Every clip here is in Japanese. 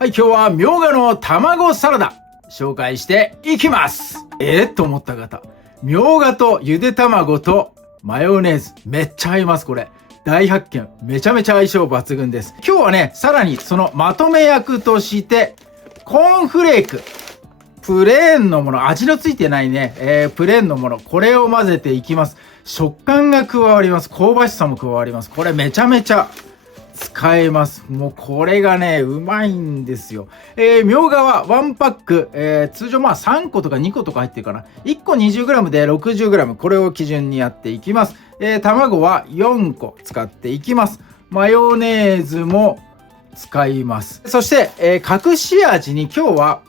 はい、今日はみょうがの卵サラダ紹介していきます。と思った方、みょうがとゆで卵とマヨネーズめっちゃ合います。これ大発見。めちゃめちゃ相性抜群です。今日はね、さらにそのまとめ役としてコーンフレーク、プレーンのもの、味のついてないね、プレーンのもの、これを混ぜていきます。食感が加わります。香ばしさも加わります。これめちゃめちゃ使えます。もうこれがね、うまいんですよ。みょうがは1パック、通常3個とか2個とか入ってるかな。1個 20g で 60g、これを基準にやっていきます。卵は4個使っていきます。マヨネーズも使います。そして、隠し味に今日は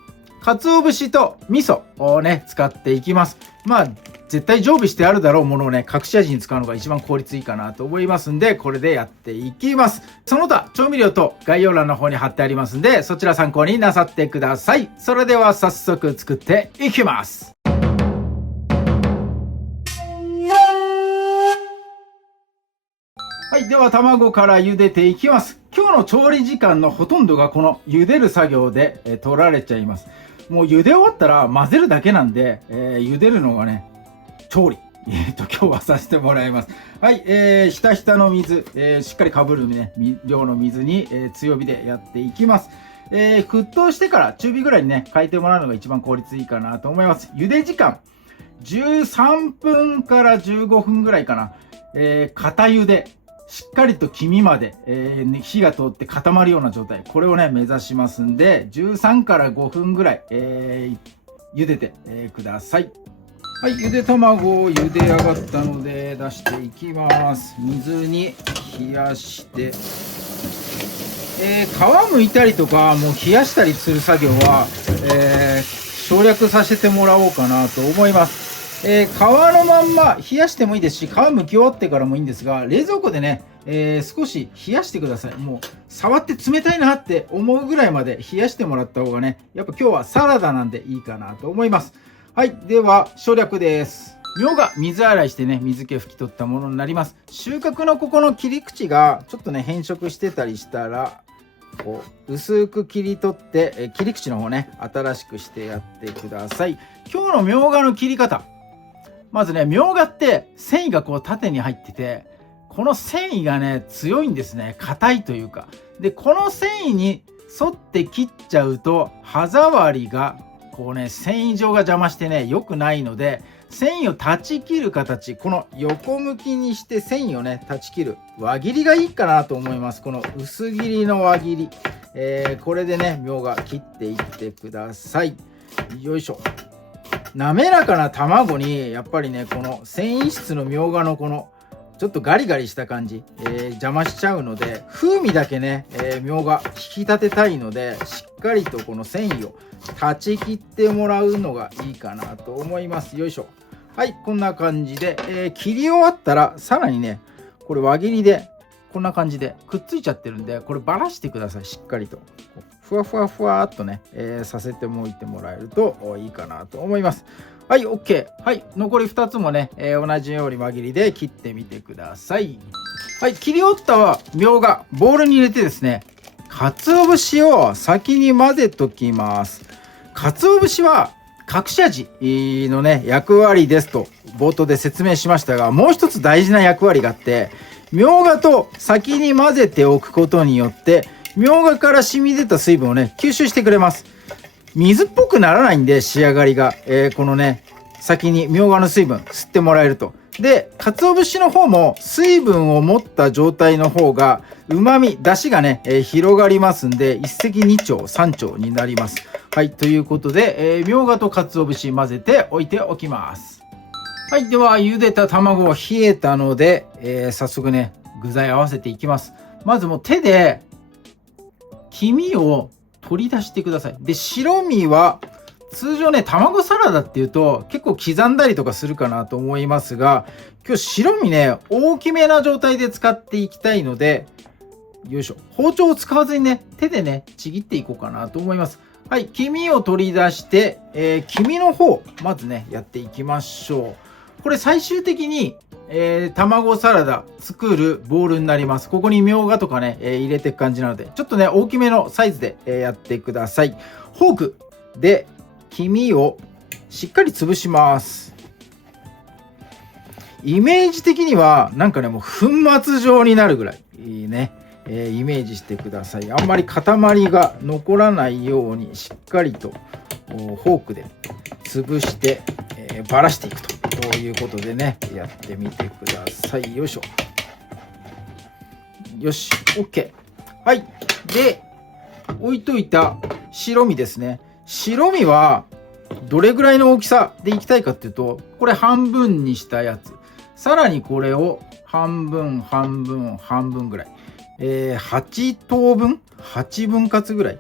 鰹節と味噌をね、使っていきます。絶対常備してあるだろうものをね、隠し味に使うのが一番効率いいかなと思いますんで、これでやっていきます。その他、調味料と概要欄の方に貼ってありますんで、そちら参考になさってください。それでは早速作っていきます。はい、では卵から茹でていきます。今日の調理時間のほとんどがこの茹でる作業で、取られちゃいます。もう茹で終わったら混ぜるだけなんで、茹でるのがね、調理。今日はさせてもらいます。はい、ひたひたの水、しっかりかぶるね、量の水に、強火でやっていきます。沸騰してから中火ぐらいにね、変えてもらうのが一番効率いいかなと思います。茹で時間、13分から15分ぐらいかな。固茹で。しっかりと黄身まで、火が通って固まるような状態。これをね、目指しますんで、13から5分ぐらい、茹でて、ください。はい、ゆで卵を茹で上がったので出していきます。水に冷やして、皮むいたりとかもう冷やしたりする作業は、省略させてもらおうかなと思います。皮のまんま冷やしてもいいですし、皮むき終わってからもいいんですが、冷蔵庫でね、少し冷やしてください。もう触って冷たいなって思うぐらいまで冷やしてもらった方がね、やっぱ今日はサラダなんでいいかなと思います。はい、では省略です。みょうが水洗いしてね、水気拭き取ったものになります。収穫のここの切り口がちょっとね、変色してたりしたら、こう薄く切り取って、切り口の方ね、新しくしてやってください。今日のみょうがの切り方。まずね、みょうがって繊維がこう縦に入ってて、この繊維がね、強いんですね。硬いというか。で、この繊維に沿って切っちゃうと、歯触りがこうね、繊維状が邪魔してね、良くないので、繊維を断ち切る形、この横向きにして繊維をね、断ち切る輪切りがいいかなと思います。この薄切りの輪切り、これでね、みょうが切っていってください。よいしょ。滑らかな卵にやっぱりね、この繊維質のみょうがのこのちょっとガリガリした感じ、邪魔しちゃうので、風味だけね、みょうが引き立てたいので、しっかりとこの繊維を断ち切ってもらうのがいいかなと思います。よいしょ。はい、こんな感じで、切り終わったらさらにね、これ輪切りでこんな感じでくっついちゃってるんで、こればらしてください。しっかりとふわふわふわっとね、させておいてもらえるといいかなと思います。はい、OK。はい、残り2つもね、同じように輪切りで切ってみてください。はい、切り終わったみょうが、ボウルに入れてですね、鰹節を先に混ぜときます。鰹節は隠し味のね、役割ですと冒頭で説明しましたが、もう一つ大事な役割があって、みょうがと先に混ぜておくことによって、みょうがから染み出た水分をね、吸収してくれます。水っぽくならないんで、仕上がりが、このね、先にみょうがの水分吸ってもらえると。で、鰹節の方も水分を持った状態の方が旨味、出汁がね、広がりますんで、一石二鳥三鳥になります。はい、ということで、みょうがと鰹節混ぜておいておきます。はい、では茹でた卵は冷えたので、早速ね、具材合わせていきます。まずもう手で黄身を取り出してください。で、白身は通常ね、卵サラダっていうと結構刻んだりとかするかなと思いますが、今日白身ね、大きめな状態で使っていきたいので、よいしょ、包丁を使わずにね、手でね、ちぎっていこうかなと思います。はい、黄身を取り出して、黄身の方まずね、やっていきましょう。これ最終的に、卵サラダ作るボウルになります。ここにみょうがとかね、入れていく感じなので、ちょっとね、大きめのサイズで、やってください。フォークで黄身をしっかり潰します。イメージ的にはなんかね、もう粉末状になるぐらいいいね、イメージしてください。あんまり塊が残らないようにしっかりとフォークで潰して、ばらしていくということでね、やってみてください。よいしょ。よし OK。 はい。で置いといた白身ですね。白身はどれぐらいの大きさでいきたいかっていうと、これ半分にしたやつ、さらにこれを半分半分半分ぐらい、8等分8分割ぐらい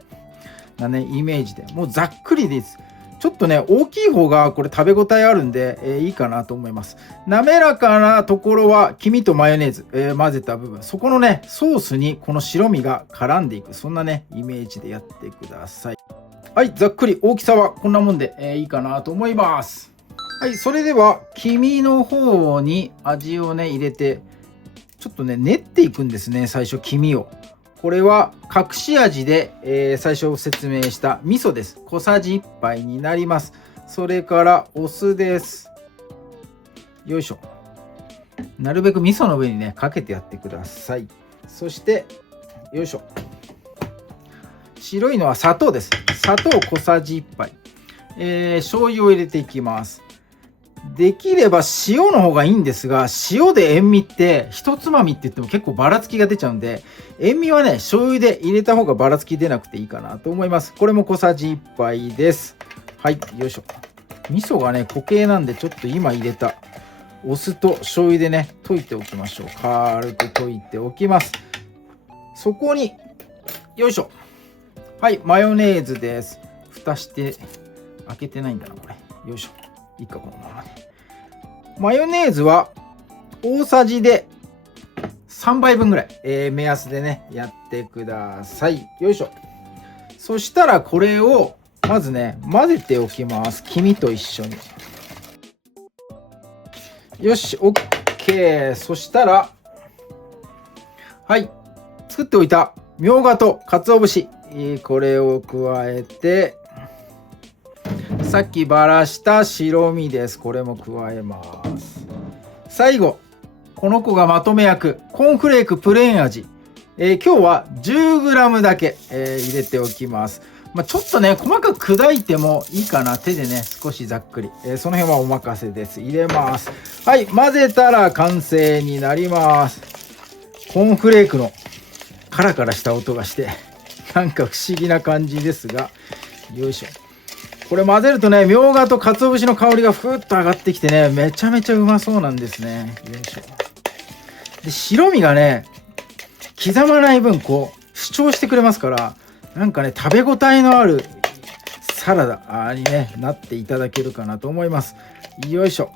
なね、イメージで、もうざっくりです。ちょっとね、大きい方がこれ食べ応えあるんで、いいかなと思います。滑らかなところは黄身とマヨネーズ、混ぜた部分、そこのねソースにこの白身が絡んでいく、そんなねイメージでやってください。はい、ざっくり大きさはこんなもんで、いいかなと思います。はい、それでは黄身の方に味をね入れて、ちょっとね練っていくんですね。最初黄身を、これは隠し味で、最初説明した味噌です。小さじ1杯になります。それからお酢です。よいしょ。なるべく味噌の上にねかけてやってください。そしてよいしょ、白いのは砂糖です。砂糖小さじ1杯、醤油を入れていきます。できれば塩の方がいいんですが、塩で塩味って一つまみって言っても結構ばらつきが出ちゃうんで、塩味はね醤油で入れた方がばらつき出なくていいかなと思います。これも小さじ1杯です。はい、よいしょ。味噌がね固形なんで、ちょっと今入れたお酢と醤油でね溶いておきましょう。軽く溶いておきます。そこによいしょ、はい、マヨネーズです。蓋して開けてないんだなこれ。よいしょ、いいかこのままで。マヨネーズは大さじで3杯分ぐらい、目安でねやってください。よいしょ。そしたらこれをまずね混ぜておきます。黄身と一緒に。よし OK。 そしたらはい作っておいたみょうがと鰹節、これを加えて、さっきばらした白身です。これも加えます。最後この子がまとめ役、コーンフレークプレーン味、今日は 10g だけ、入れておきます。ちょっとね細かく砕いてもいいかな。手でね少しざっくり、その辺はお任せです。入れます。はい、混ぜたら完成になります。コーンフレークのカラカラした音がしてなんか不思議な感じですが、よいしょ。これ混ぜるとねみょうがと鰹節の香りがふーっと上がってきてね、めちゃめちゃうまそうなんですね。よいしょ。で白身がね刻まない分こう主張してくれますから、なんかね食べ応えのあるサラダに、ね、なっていただけるかなと思います。よいしょ。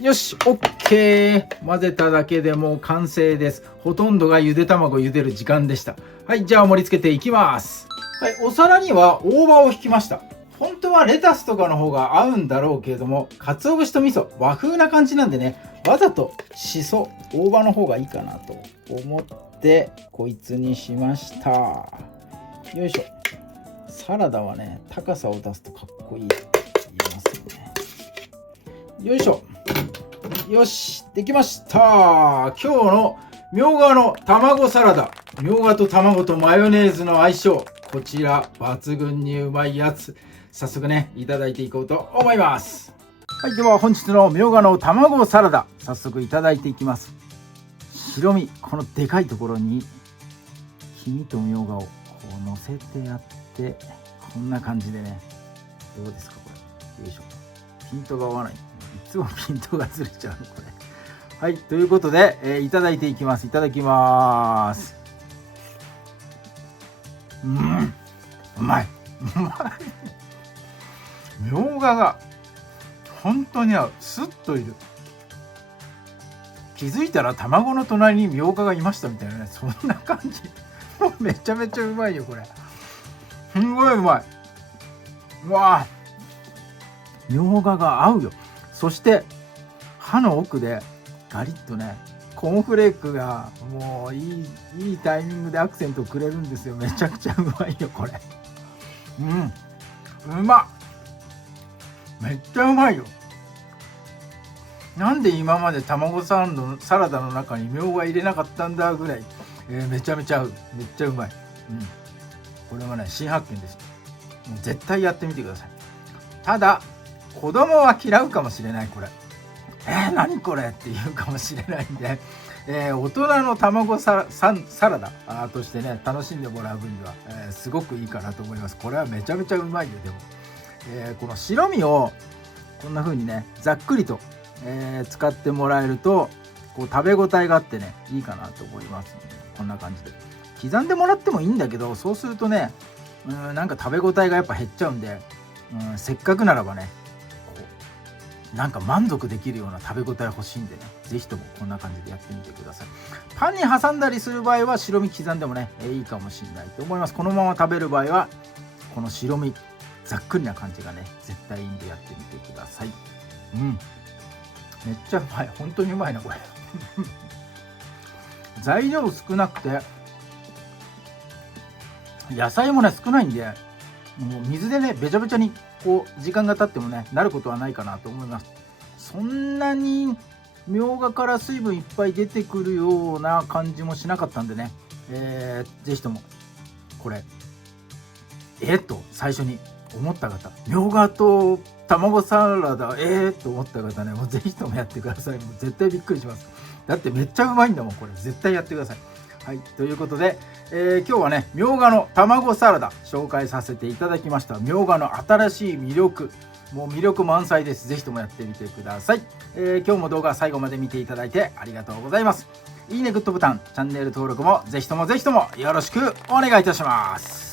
よし OK。 混ぜただけでもう完成です。ほとんどがゆで卵茹でる時間でした。はい、じゃあ盛り付けていきます。はい、お皿には大葉を引きました。本当はレタスとかの方が合うんだろうけれども、鰹節と味噌和風な感じなんでね、わざとしそ大葉の方がいいかなと思ってこいつにしました。よいしょ。サラダはね高さを出すとかっこいいって言いますよね。よいしょ。よしできました。今日のみょうがの卵サラダ、みょうがと卵とマヨネーズの相性、こちら抜群にうまいやつ。早速ねいただいていこうと思います。はい、では本日のみょうがの卵サラダ早速いただいていきます。白身このでかいところに黄身とみょうがをこう乗せてやって、こんな感じでね、どうですかこれ。よいしょ。ピントが合わない、いつもピントがずれちゃうこれ。はい、ということで、いただいていきます。いただきます。うまい。うまい。みょうがが本当に合う。スッといる。気づいたら卵の隣にみょうががいましたみたいなね、そんな感じ。もうめちゃめちゃうまいよこれ。すんごいうまい。うわぁ、みょうがが合うよ。そして歯の奥でガリッとねコーンフレークがもういいタイミングでアクセントくれるんですよ。めちゃくちゃうまいよこれ。うまっ、めっちゃうまいよ。なんで今まで卵サラダの中にみょうが入れなかったんだぐらい、めちゃめちゃ合う。めっちゃうまい。これはね新発見です。もう絶対やってみてください。ただ子供は嫌うかもしれないこれ。何これって言うかもしれないんで、大人の卵サラダとしてね楽しんでもらう分には、すごくいいかなと思います。これはめちゃめちゃうまいよ。でも、この白身をこんな風にねざっくりと、使ってもらえるとこう食べ応えがあってねいいかなと思います。こんな感じで刻んでもらってもいいんだけど、そうするとねなんか食べ応えがやっぱ減っちゃうんで、せっかくならばねなんか満足できるような食べ応え欲しいんでね、ぜひともこんな感じでやってみてください。パンに挟んだりする場合は白身刻んでもね、いいかもしれないと思います。このまま食べる場合はこの白身ざっくりな感じがね絶対いいんでやってみてください。めっちゃうまい。本当にうまいなこれ材料少なくて野菜もね少ないんで、もう水でねべちゃべちゃにこう時間が経ってもねなることはないかなと思います。そんなにみょうがから水分いっぱい出てくるような感じもしなかったんでね、ぜひともこれと最初に思った方、みょうがと卵サラダと思った方ね、もうぜひともやってください。もう絶対びっくりします。だってめっちゃうまいんだもんこれ。絶対やってください。はい、ということで、今日はねみょうがの卵サラダ紹介させていただきました。みょうがの新しい魅力、もう魅力満載です。ぜひともやってみてください。今日も動画最後まで見ていただいてありがとうございます。いいね、グッドボタン、チャンネル登録もぜひともよろしくお願いいたします。